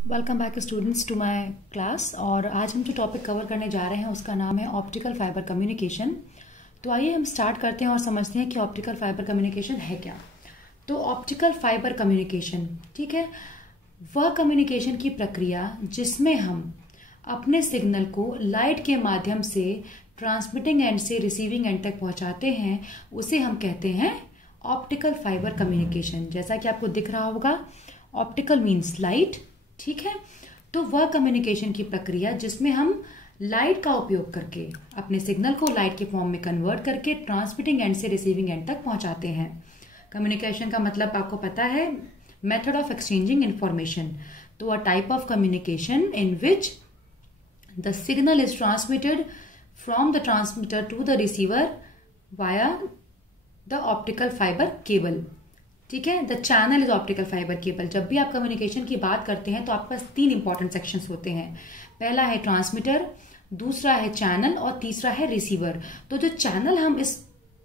Welcome back students to my class. और आज हम जो टॉपिक कवर करने जा रहे हैं उसका नाम है ऑप्टिकल फाइबर कम्युनिकेशन। तो आइए हम स्टार्ट करते हैं और समझते हैं कि ऑप्टिकल फाइबर कम्युनिकेशन है क्या। तो ऑप्टिकल फाइबर कम्युनिकेशन, ठीक है, वह कम्युनिकेशन की प्रक्रिया जिसमें हम अपने सिग्नल को लाइट के माध्यम से ट्रांसमिटिंग एंड से रिसीविंग एंड तक पहुंचाते हैं, उसे हम कहते हैं ऑप्टिकल फाइबर कम्युनिकेशन। जैसा कि आपको दिख रहा होगा, ऑप्टिकल मीन्स लाइट, ठीक है। तो वह कम्युनिकेशन की प्रक्रिया जिसमें हम लाइट का उपयोग करके अपने सिग्नल को लाइट के फॉर्म में कन्वर्ट करके ट्रांसमिटिंग एंड से रिसीविंग एंड तक पहुंचाते हैं। कम्युनिकेशन का मतलब आपको पता है, मेथड ऑफ एक्सचेंजिंग इंफॉर्मेशन। तो a type of communication in which the signal is transmitted from the transmitter to the receiver via the optical fibre cable, ठीक है। The channel is optical fibre cable. जब भी आप communication की बात करते हैं तो आपके पास तीन इंपॉर्टेंट सेक्शंस होते हैं। पहला है ट्रांसमीटर, दूसरा है चैनल और तीसरा है रिसीवर। तो जो चैनल हम इस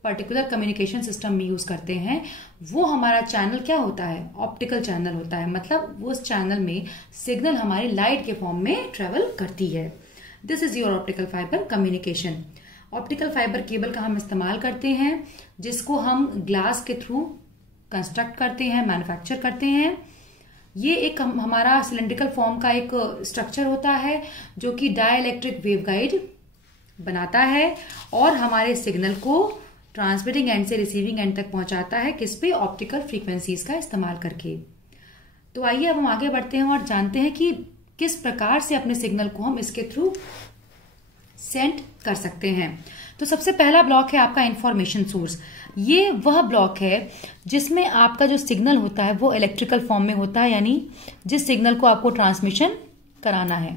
पर्टिकुलर कम्युनिकेशन सिस्टम में यूज करते हैं वो हमारा चैनल क्या होता है, ऑप्टिकल चैनल होता है। मतलब वो उस चैनल में सिग्नल हमारी लाइट के फॉर्म में ट्रेवल करती है। This is your optical fibre communication. Optical fibre cable का हम इस्तेमाल करते हैं जिसको हम ग्लास के थ्रू कंस्ट्रक्ट करते हैं, मैन्युफैक्चर करते हैं। ये एक हमारा सिलेंड्रिकल फॉर्म का एक स्ट्रक्चर होता है जो कि डाइइलेक्ट्रिक वेवगाइड बनाता है और हमारे सिग्नल को ट्रांसमिटिंग एंड से रिसीविंग एंड तक पहुंचाता है। किस पे? ऑप्टिकल फ्रीक्वेंसीज का इस्तेमाल करके। तो आइए अब हम आगे बढ़ते हैं और जानते हैं कि किस प्रकार से अपने सिग्नल को हम इसके थ्रू सेंड कर सकते हैं। तो सबसे पहला ब्लॉक है आपका इंफॉर्मेशन सोर्स। ये वह ब्लॉक है जिसमें आपका जो सिग्नल होता है वो इलेक्ट्रिकल फॉर्म में होता है, यानी जिस सिग्नल को आपको ट्रांसमिशन कराना है।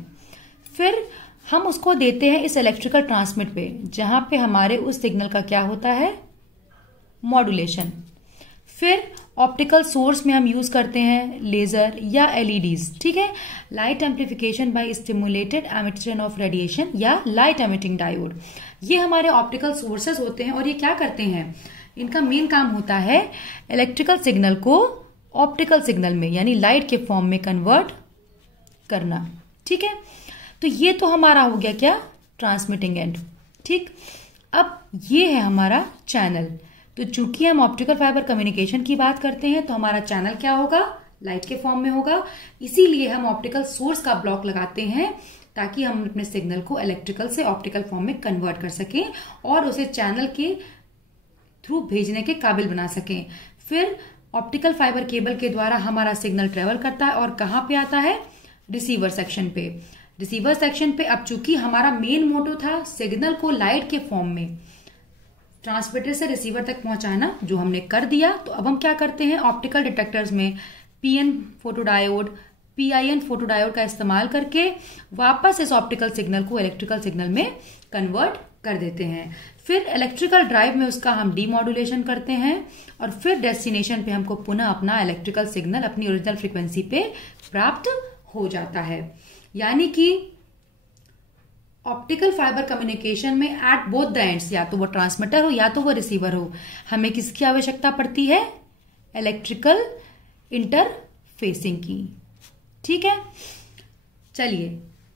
फिर हम उसको देते हैं इस इलेक्ट्रिकल ट्रांसमिट पे, जहां पे हमारे उस सिग्नल का क्या होता है, मॉड्यूलेशन। फिर ऑप्टिकल सोर्स में हम यूज करते हैं लेजर या एलईडीज, ठीक है। Light amplification by stimulated emission of radiation या लाइट एमिटिंग डायोड, ये हमारे ऑप्टिकल सोर्सेज होते हैं। और ये क्या करते हैं, इनका मेन काम होता है इलेक्ट्रिकल सिग्नल को ऑप्टिकल सिग्नल में यानी लाइट के फॉर्म में कन्वर्ट करना, ठीक है। तो ये तो हमारा हो गया क्या, ट्रांसमिटिंग एंड, ठीक। अब ये है हमारा चैनल। तो चूंकि हम ऑप्टिकल फाइबर कम्युनिकेशन की बात करते हैं तो हमारा चैनल क्या होगा, लाइट के फॉर्म में होगा। इसीलिए हम ऑप्टिकल सोर्स का ब्लॉक लगाते हैं ताकि हम अपने सिग्नल को इलेक्ट्रिकल से ऑप्टिकल फॉर्म में कन्वर्ट कर सकें और उसे चैनल के थ्रू भेजने के काबिल बना सकें। फिर ऑप्टिकल फाइबर केबल के द्वारा हमारा सिग्नल ट्रेवल करता है और कहां पे आता है, रिसीवर सेक्शन पे। रिसीवर सेक्शन पे अब चूंकि हमारा मेन मोटो था सिग्नल को लाइट के फॉर्म में ट्रांसमीटर से रिसीवर तक पहुंचाना, जो हमने कर दिया। तो अब हम क्या करते हैं, ऑप्टिकल डिटेक्टर्स में पीएन फोटोडायोड, पीआईएन फोटोडायोड का इस्तेमाल करके वापस इस ऑप्टिकल सिग्नल को इलेक्ट्रिकल सिग्नल में कन्वर्ट कर देते हैं। फिर इलेक्ट्रिकल ड्राइव में उसका हम डीमॉड्यूलेशन करते हैं और फिर डेस्टिनेशन पे हमको पुनः अपना इलेक्ट्रिकल सिग्नल अपनी ओरिजिनल फ्रीक्वेंसी पे प्राप्त हो जाता है। यानी कि ऑप्टिकल फाइबर कम्युनिकेशन में एट बोथ द एंड्स, या तो वो ट्रांसमीटर हो या तो वो रिसीवर हो, हमें किसकी आवश्यकता पड़ती है, इलेक्ट्रिकल इंटरफेसिंग की, ठीक है। चलिए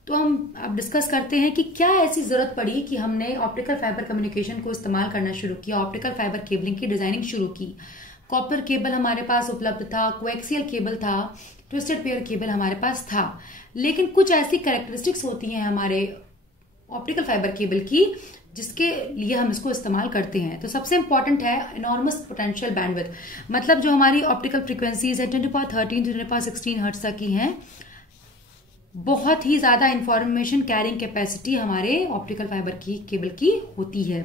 तो हम अब डिस्कस करते हैं कि क्या ऐसी जरूरत पड़ी कि हमने ऑप्टिकल फाइबर कम्युनिकेशन को इस्तेमाल करना शुरू किया, ऑप्टिकल फाइबर केबलिंग की डिजाइनिंग शुरू की। कॉपर केबल हमारे पास उपलब्ध था, कोएक्सियल केबल था, ट्विस्टेड पेयर केबल हमारे पास था, लेकिन कुछ ऐसी कैरेक्टरिस्टिक्स होती हैं हमारे ऑप्टिकल फाइबर केबल की जिसके लिए हम इसको इस्तेमाल करते हैं। तो सबसे इंपॉर्टेंट है इनॉर्मस पोटेंशियल बैंडविड्थ। मतलब जो हमारी ऑप्टिकल फ्रीक्वेंसीज है 10^13 10^16 हर्ट्ज तक की हैं, बहुत ही ज्यादा इंफॉर्मेशन कैरिंग कैपेसिटी हमारे ऑप्टिकल फाइबर की केबल की होती है,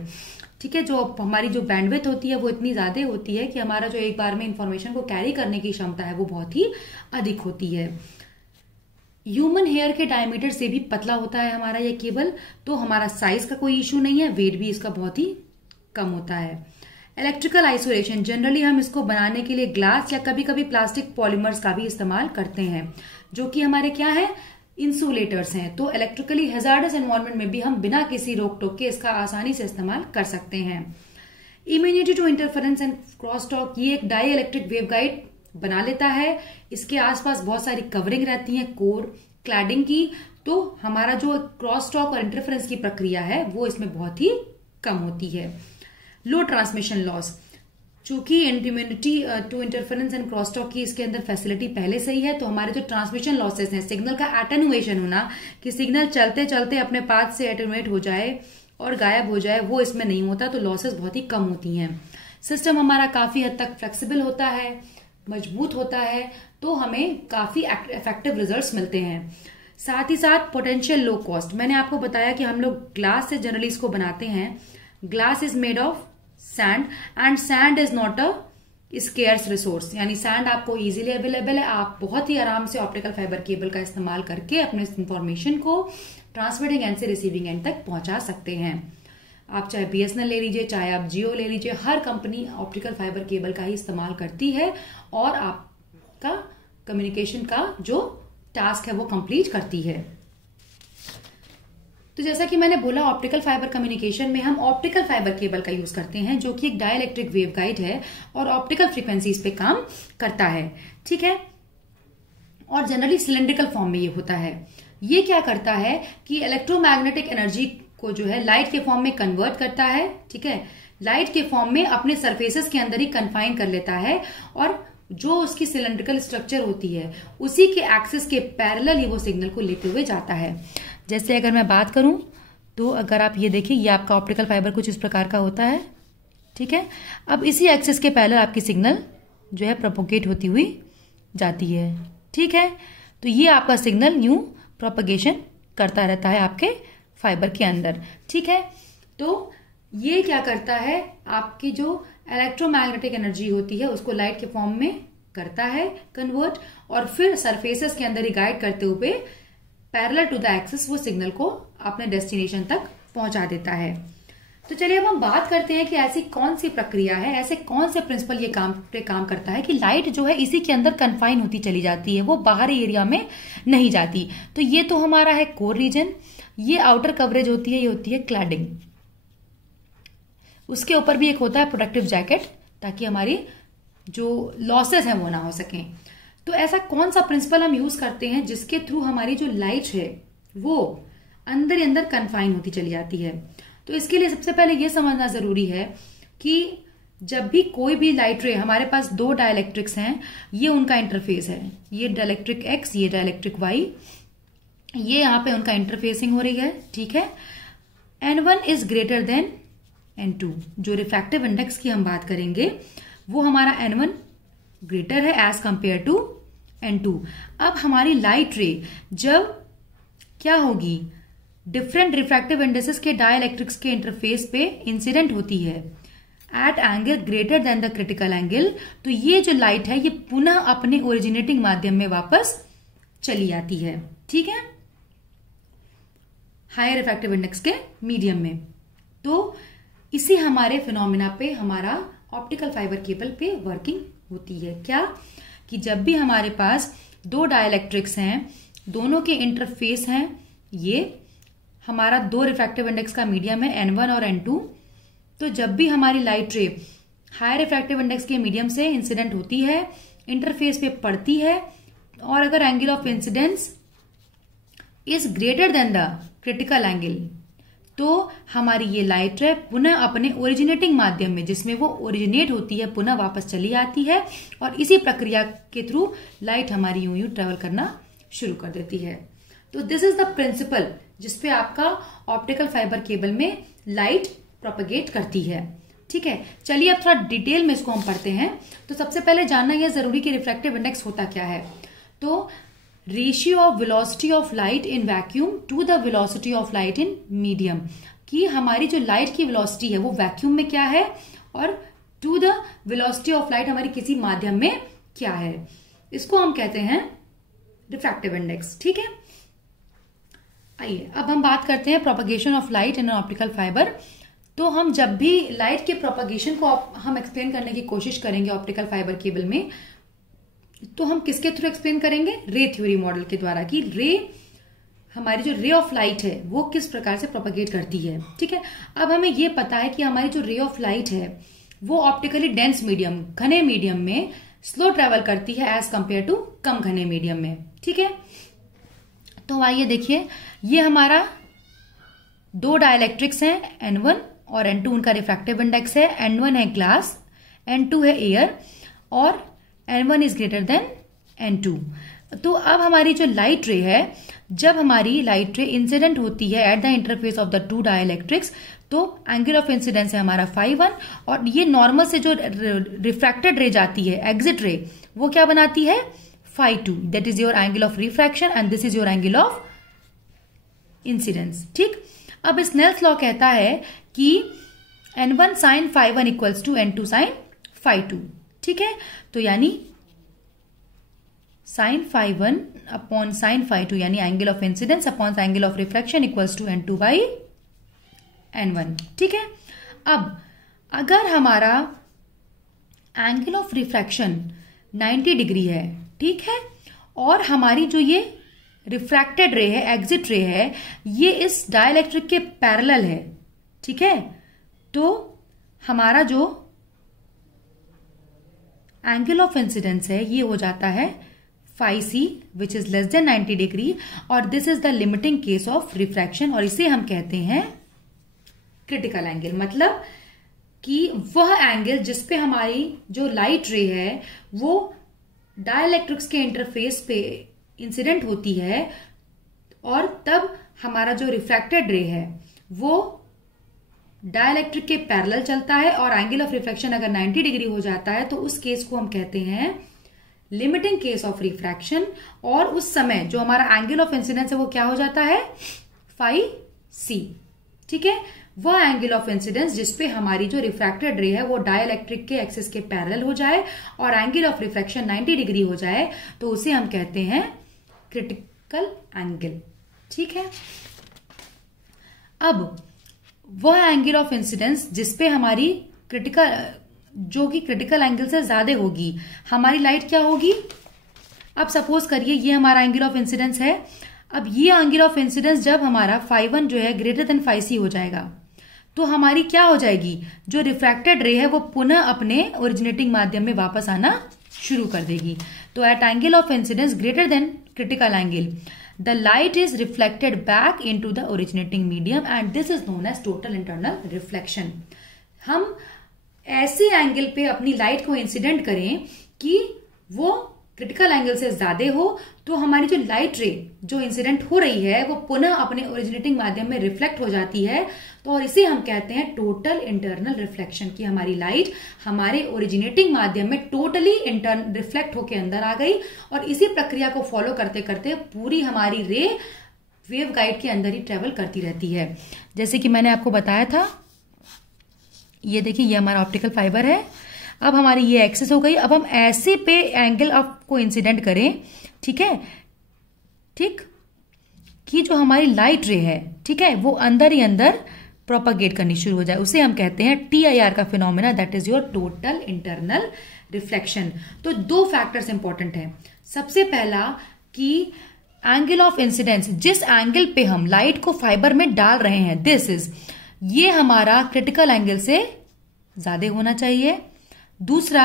ठीक है। जो हमारी जो बैंडविड्थ होती है वो इतनी ज्यादा होती है कि हमारा जो एक बार में इंफॉर्मेशन को कैरी करने की क्षमता है वो बहुत ही अधिक होती है। ह्यूमन हेयर के डायमीटर से भी पतला होता है हमारा ये केबल, तो हमारा साइज का कोई इश्यू नहीं है, वेट भी इसका बहुत ही कम होता है। इलेक्ट्रिकल आइसोलेशन, जनरली हम इसको बनाने के लिए ग्लास या कभी कभी प्लास्टिक पॉलीमर्स का भी इस्तेमाल करते हैं, जो कि हमारे क्या है, इंसुलेटर्स हैं। तो इलेक्ट्रिकली हैजार्डस एनवायरनमेंट में भी हम बिना किसी रोक टोक के इसका आसानी से इस्तेमाल कर सकते हैं। Immunity to interference and cross talk, ये एक डाई इलेक्ट्रिक वेवगाइड बना लेता है। इसके आसपास बहुत सारी कवरिंग रहती है कोर क्लैडिंग की, तो हमारा जो क्रॉस टॉक और इंटरफेरेंस की प्रक्रिया है वो इसमें बहुत ही कम होती है। लो ट्रांसमिशन लॉस, चूंकि immunity to interference and cross talk की इसके अंदर फैसिलिटी पहले से ही है, तो हमारे जो ट्रांसमिशन लॉसेस हैं, सिग्नल का एटेनुएशन होना, कि सिग्नल चलते चलते अपने पाथ से एटेनुएट हो जाए और गायब हो जाए, वो इसमें नहीं होता, तो लॉसेस बहुत ही कम होती हैं। सिस्टम हमारा काफी हद तक फ्लेक्सिबल होता है, मजबूत होता है, तो हमें काफी इफेक्टिव रिजल्ट्स मिलते हैं। साथ ही साथ पोटेंशियल लो कॉस्ट, मैंने आपको बताया कि हम लोग ग्लास से जनरली इसको बनाते हैं। Glass is made of sand and sand is not a scarce resource, यानी सैंड आपको इजीली अवेलेबल है। आप बहुत ही आराम से ऑप्टिकल फाइबर केबल का इस्तेमाल करके अपने इंफॉर्मेशन को ट्रांसमिटिंग एंड से रिसीविंग एंड तक पहुंचा सकते हैं। आप चाहे BSNL ले लीजिए, चाहे आप जियो ले लीजिए, हर कंपनी ऑप्टिकल फाइबर केबल का ही इस्तेमाल करती है और आपका कम्युनिकेशन का जो टास्क है वो कंप्लीट करती है। तो जैसा कि मैंने बोला, ऑप्टिकल फाइबर कम्युनिकेशन में हम ऑप्टिकल फाइबर केबल का यूज करते हैं, जो कि एक डाइलेक्ट्रिक वेव गाइड है और ऑप्टिकल फ्रीक्वेंसीज पे काम करता है। ठीक है, और जनरली सिलेंड्रिकल फॉर्म में ये होता है। ये क्या करता है कि इलेक्ट्रोमैग्नेटिक एनर्जी को जो है लाइट के फॉर्म में कन्वर्ट करता है। ठीक है, लाइट के फॉर्म में अपने सरफेसेस के अंदर ही कन्फाइन कर लेता है, और जो उसकी सिलेंड्रिकल स्ट्रक्चर होती है उसी के एक्सिस के पैरेलल ही वो सिग्नल को लेते हुए जाता है। जैसे अगर मैं बात करूं तो अगर आप ये देखिए, ये आपका ऑप्टिकल फाइबर कुछ इस प्रकार का होता है। ठीक है, अब इसी एक्सिस के पैरेलल आपकी सिग्नल जो है प्रोपोगेट होती हुई जाती है। ठीक है, तो ये आपका सिग्नल यूं प्रोपोगेशन करता रहता है आपके फाइबर के अंदर। ठीक है, तो ये क्या करता है, आपकी जो इलेक्ट्रोमैग्नेटिक एनर्जी होती है उसको लाइट के फॉर्म में करता है कन्वर्ट, और फिर सरफेसेस के अंदर ही गाइड करते हुए पैरेलल टू द एक्सिस वो सिग्नल को अपने डेस्टिनेशन तक पहुंचा देता है। तो चलिए अब हम बात करते हैं कि ऐसी कौन सी प्रक्रिया है, ऐसे कौन से प्रिंसिपल ये काम करता है कि लाइट जो है इसी के अंदर कन्फाइन होती चली जाती है, वो बाहरी एरिया में नहीं जाती। तो ये तो हमारा है कोर रीजन, ये आउटर कवरेज होती है, ये होती है क्लैडिंग। उसके ऊपर भी एक होता है प्रोटेक्टिव जैकेट, ताकि हमारी जो लॉसेस हैं वो ना हो सकें। तो ऐसा कौन सा प्रिंसिपल हम यूज करते हैं जिसके थ्रू हमारी जो लाइट है वो अंदर ही अंदर कन्फाइन होती चली जाती है। तो इसके लिए सबसे पहले ये समझना जरूरी है कि जब भी कोई भी लाइट रे, हमारे पास दो डाइलेक्ट्रिक्स हैं, ये उनका इंटरफेस है, ये डाइलेक्ट्रिक X, ये डाइलेक्ट्रिक Y, ये यहाँ पे उनका इंटरफेसिंग हो रही है। ठीक है, N1 is greater then N2। जो रिफ्रैक्टिव इंडेक्स की हम बात करेंगे वो हमारा N1 ग्रेटर है एज कंपेयर टू N2। अब हमारी लाइट रे जब क्या होगी, डिफरेंट रिफ्रैक्टिव इंडेक्सेस के डाइलेक्ट्रिक्स के इंटरफेस पे इंसिडेंट होती है at angle greater than the critical angle, तो ये जो लाइट है ये पुनः अपने ओरिजिनेटिंग माध्यम में वापस चली आती है। ठीक है, हायर रिफ्रैक्टिव इंडेक्स के मीडियम में। तो इसी हमारे फिनोमिना पे हमारा ऑप्टिकल फाइबर केबल पे वर्किंग होती है। क्या कि जब भी हमारे पास दो डाइलेक्ट्रिक्स हैं, दोनों के इंटरफेस हैं, ये हमारा दो रिफ्रैक्टिव इंडेक्स का मीडियम है N1 और N2, तो जब भी हमारी light ray higher refractive index के मीडियम से इंसिडेंट होती है, इंटरफेस पे पड़ती है, और अगर angle of incidence is greater than the critical angle, तो हमारी ये लाइट रे पुनः अपने ओरिजिनेटिंग माध्यम में, जिसमें वो ओरिजिनेट होती है, पुनः वापस चली आती है, और इसी प्रक्रिया के थ्रू लाइट हमारी यूं यूं ट्रेवल करना शुरू कर देती है। तो दिस इज द प्रिंसिपल जिसपे आपका ऑप्टिकल फाइबर केबल में लाइट प्रोपेगेट करती है। ठीक है, चलिए अब थोड़ा डिटेल में इसको हम पढ़ते हैं। तो सबसे पहले जानना यह जरूरी कि रिफ्रैक्टिव इंडेक्स होता क्या है। तो ratio of velocity of light in vacuum to the velocity of light in medium, कि हमारी जो लाइट की वेलोसिटी है वो वैक्यूम में क्या है और to the velocity of light हमारी किसी माध्यम में क्या है, इसको हम कहते हैं रिफ्रैक्टिव इंडेक्स। ठीक है, आइए अब हम बात करते हैं propagation of light in an optical fibre. तो हम जब भी लाइट के प्रोपगेशन को हम एक्सप्लेन करने की कोशिश करेंगे ऑप्टिकल फाइबर केबल में, तो हम किसके थ्रू एक्सप्लेन करेंगे, रे थ्योरी मॉडल के द्वारा, कि रे हमारी जो रे ऑफ लाइट है वो किस प्रकार से प्रोपगेट करती है। ठीक है, अब हमें यह पता है कि हमारी जो रे ऑफ लाइट है वो ऑप्टिकली डेंस मीडियम, घने मीडियम में स्लो ट्रेवल करती है एज कंपेयर टू कम घने मीडियम में। ठीक है, तो आइए देखिए, ये हमारा दो डाइलेक्ट्रिक्स हैं N1 और N2, उनका रिफ्रैक्टिव इंडेक्स है। N1 है ग्लास, N2 है एयर, और N1 is greater then N2। तो अब हमारी जो लाइट रे है, जब हमारी लाइट रे इंसिडेंट होती है at the interface of the two dielectrics, तो एंगल ऑफ इंसिडेंस है हमारा φ1, और ये नॉर्मल से जो रिफ्रैक्टेड रे जाती है, एग्जिट रे, वो क्या बनाती है φ2। That is your angle of refraction and this is your angle of incidence. ठीक, अब स्नेल्स लॉ कहता है कि N1 sin φ1 equals to N2 sin φ2। ठीक है, तो यानी sin φ1 अपॉन sin φ2 यानी angle of incidence upon angle of refraction equals to N2 by N1। ठीक है, अब अगर हमारा एंगल ऑफ रिफ्रैक्शन 90 डिग्री है, ठीक है, और हमारी जो ये रिफ्रैक्टेड रे है, एग्जिट रे है, ये इस डाइलेक्ट्रिक के पैरेलल है, ठीक है, तो हमारा जो एंगल ऑफ इंसिडेंस है ये हो जाता है φc which is less than 90 degree, और this is the limiting case of refraction, और इसे हम कहते हैं क्रिटिकल एंगल। मतलब कि वह एंगल जिसपे हमारी जो लाइट रे है वो डाइलेक्ट्रिक्स के इंटरफेस पे इंसिडेंट होती है, और तब हमारा जो रिफ्रैक्टेड रे है वो डाइलेक्ट्रिक के पैरेलल चलता है, और एंगल ऑफ रिफ्रैक्शन अगर 90 डिग्री हो जाता है तो उस केस को हम कहते हैं लिमिटिंग केस ऑफ रिफ्रैक्शन, और उस समय जो हमारा एंगल ऑफ इंसिडेंस है वो क्या हो जाता है φc। ठीक है, वह एंगल ऑफ इंसिडेंस जिसपे हमारी जो रिफ्रैक्टेड रे है वो डाइलेक्ट्रिक के एक्सिस के पैरेलल हो जाए और एंगल ऑफ रिफ्रैक्शन 90 डिग्री हो जाए, तो उसे हम कहते हैं क्रिटिकल एंगल। ठीक है, अब वह एंगल ऑफ इंसिडेंस जिसपे हमारी जो कि क्रिटिकल एंगल से ज्यादा होगी, हमारी लाइट क्या होगी। अब सपोज करिए ये हमारा एंगल ऑफ इंसिडेंस है, अब ये एंगल ऑफ इंसिडेंस जब हमारा φ1 जो है ग्रेटर देन φc हो जाएगा, तो हमारी क्या हो जाएगी, जो रिफ्रैक्टेड रे है वो पुनः अपने ओरिजिनेटिंग माध्यम में वापस आना शुरू कर देगी। तो at angle of incidence greater than critical angle, the light is reflected back into the originating medium and this is known as total internal reflection. हम ऐसे एंगल पे अपनी लाइट को इंसिडेंट करें कि वो क्रिटिकल एंगल से ज्यादा हो, तो हमारी जो लाइट रे जो इंसिडेंट हो रही है वो पुनः अपने ओरिजिनेटिंग माध्यम में रिफ्लेक्ट हो जाती है, तो और इसे हम कहते हैं टोटल इंटरनल रिफ्लेक्शन, की हमारी लाइट हमारे ओरिजिनेटिंग माध्यम में टोटली रिफ्लेक्ट होके अंदर आ गई, और इसी प्रक्रिया को फॉलो करते करते पूरी हमारी रे वेव गाइड के अंदर ही ट्रेवल करती रहती है। जैसे कि मैंने आपको बताया था, ये देखिए ये हमारा ऑप्टिकल फाइबर है, अब हमारी ये एक्सिस हो गई। अब हम ऐसे पे एंगल ऑफ को इंसिडेंट करें, ठीक है, ठीक, कि जो हमारी लाइट रे है, ठीक है, वो अंदर ही अंदर प्रोपागेट करनी शुरू हो जाए, उसे हम कहते हैं TIR का phenomena, that is your total internal reflection. तो दो फैक्टर्स इंपॉर्टेंट हैं। सबसे पहला कि एंगल ऑफ इंसिडेंस, जिस एंगल पे हम लाइट को फाइबर में डाल रहे हैं, दिस इज, ये हमारा क्रिटिकल एंगल से ज्यादा होना चाहिए। दूसरा,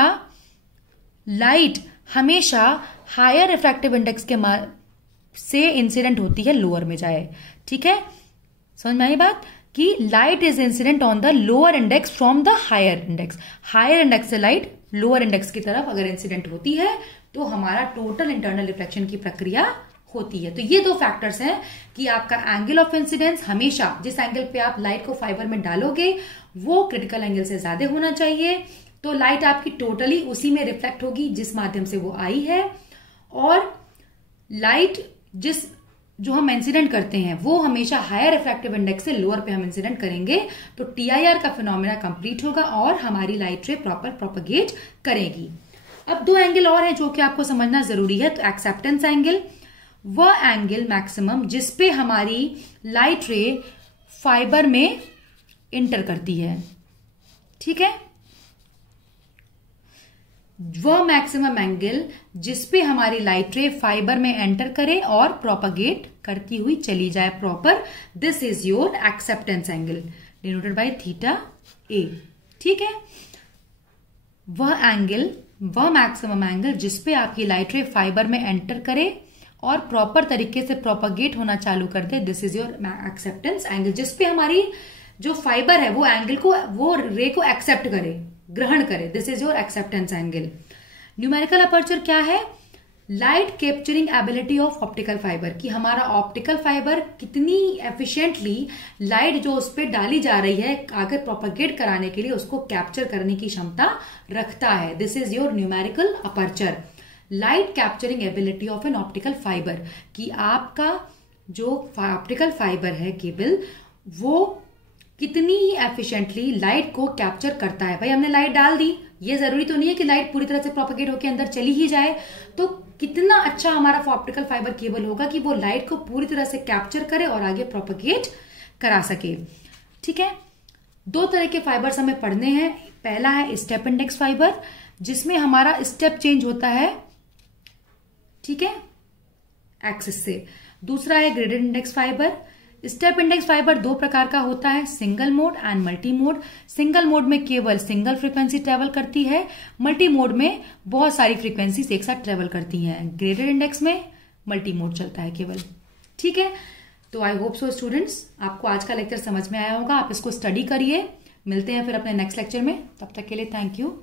लाइट हमेशा हायर रिफ्रैक्टिव इंडेक्स के से इंसिडेंट होती है लोअर में जाए। ठीक है, समझ में आई बात, कि light is incident on the lower index from the higher index. Higher index से लाइट लोअर इंडेक्स की तरफ अगर इंसिडेंट होती है तो हमारा टोटल इंटरनल रिफ्लेक्शन की प्रक्रिया होती है। तो ये दो फैक्टर्स हैं कि आपका एंगल ऑफ इंसिडेंस हमेशा जिस एंगल पे आप लाइट को फाइबर में डालोगे वो क्रिटिकल एंगल से ज्यादा होना चाहिए, तो लाइट आपकी टोटली उसी में रिफ्लेक्ट होगी जिस माध्यम से वो आई है, और लाइट जो हम इंसिडेंट करते हैं वो हमेशा हायर रिफ्रैक्टिव इंडेक्स से लोअर पे हम इंसिडेंट करेंगे, तो TIR का फिनोमेना कंप्लीट होगा और हमारी लाइट रे प्रॉपर प्रोपगेट करेगी। अब दो एंगल और हैं जो कि आपको समझना जरूरी है। तो एक्सेप्टेंस एंगल, वह एंगल मैक्सिमम जिसपे हमारी लाइट रे फाइबर में इंटर करती है, ठीक है, वह मैक्सिमम एंगल जिसपे हमारी लाइट रे फाइबर में एंटर करे और प्रोपगेट करती हुई चली जाए proper, this is your acceptance angle denoted by theta A. ठीक है, वह एंगल वह मैक्सिमम एंगल जिसपे आपकी लाइट रे फाइबर में एंटर करे और प्रॉपर तरीके से प्रोपागेट होना चालू कर दे, this is your acceptance angle. जिसपे हमारी जो फाइबर है वो एंगल को, वो रे को एक्सेप्ट करे, ग्रहण करे, this is your acceptance angle. Numerical aperture क्या है? Light capturing ability of optical fibre, कि हमारा ऑप्टिकल फाइबर कितनी एफिशिएंटली लाइट जो उस पर डाली जा रही है आगे प्रोपेगेट कराने के लिए उसको कैप्चर करने की क्षमता रखता है, this is your numerical aperture. Light capturing ability of an optical fibre, कि आपका जो ऑप्टिकल फाइबर है केबल, वो कितनी ही एफिशिएंटली लाइट को कैप्चर करता है। भाई हमने लाइट डाल दी, ये जरूरी तो नहीं है कि लाइट पूरी तरह से प्रोपेगेट होकर अंदर चली ही जाए, तो कितना अच्छा हमारा ऑप्टिकल फाइबर केबल होगा कि वो लाइट को पूरी तरह से कैप्चर करे और आगे प्रोपेगेट करा सके। ठीक है, दो तरह के फाइबर्स हमें पढ़ने हैं। पहला है स्टेप इंडेक्स फाइबर, जिसमें हमारा स्टेप चेंज होता है, ठीक है, एक्सिस से। दूसरा है graded index fibre. Step index fibre दो प्रकार का होता है, single mode and multi mode. Single mode में केवल सिंगल फ्रीक्वेंसी ट्रेवल करती है, मल्टी मोड में बहुत सारी फ्रीक्वेंसीज एक साथ ट्रेवल करती हैं। ग्रेडेड इंडेक्स में मल्टी मोड चलता है केवल। ठीक है, तो आई होप सो स्टूडेंट्स आपको आज का लेक्चर समझ में आया होगा, आप इसको स्टडी करिए। मिलते हैं फिर अपने नेक्स्ट लेक्चर में, तब तक के लिए थैंक यू।